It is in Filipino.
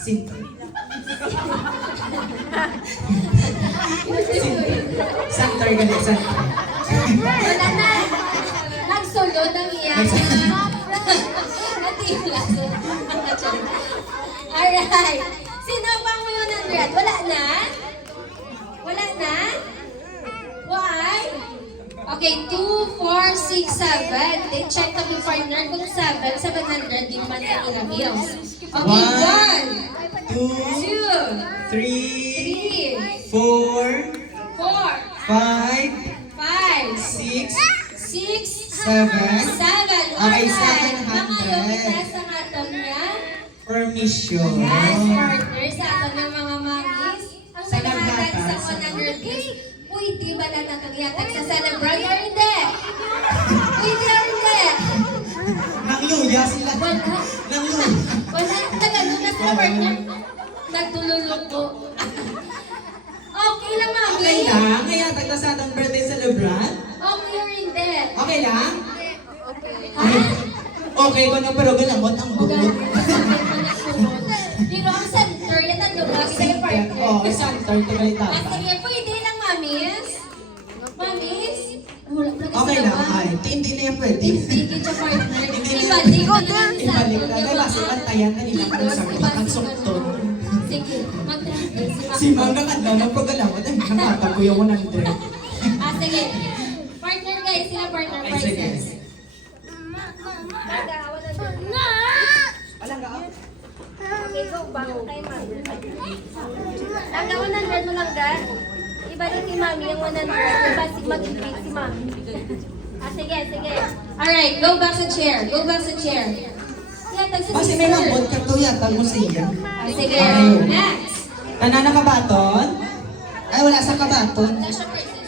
Sintoy. Santoy ka din, santoy. Wala na. Nagsulod ang iyan. Natila. Alright. Sino pang 100? Wala na? Wala na? Why? Okay, 2, 4, 6, 7. They check kami partner kung 700 din man ang ilang bills. Okay, 1, 2, 2, 3, 3, 4, 4, 5, 5, 6, 6, 7. 7. Okay, Alright. 700. Mga lumitas ang atom niya. Permission. Yes, partner. Sa atom ng mga mangis. Ang Sa naghatag naghatag, sa sa 100 bills. Pwede ba na nataghatag sa celebrant or hindi? Pwede or hindi? Nangluya sila. Wala. Nangluya. Wala. Tagalunas na partner. Nagtululog ko. Okay lang, mami. Okay lang? Kaya tagta sa atong birthday celebrant? Okay or hindi? Okay lang? Ha? Okay ko na pero galamot ang buhok. Pero ang center, yan ang lugar. Sige, partner. Oo, santoy ito balita. Sige, pwede lang, mamis. Mamis? Wala pala Okay lang, ay. Hindi na yan pwede. Hindi ka partner. Hindi na- Ibalik mo na lang sa Ibalik na. Diba, si Pantayan na nila kung sa kagsukton. Sige, mag-transfer Si Manga Kadlaw na programot. Ay, namatag ko yung 100. sige. Partner guys, sila partner Ay, sige. prices. Alam ka? Okay, go. Bago tayo, mami. Ang 100 mo lang, gan. Ibalik ni mami yung 100. Diba, mag-ibig si mami. Sige, sige. Alright, go back sa chair. Go back sa chair. Yatag sa Kasi may mabot ka to yata mo siya. Sige, next. Tanan na kabaton? Ay, wala sa kabaton. Wala siya prices.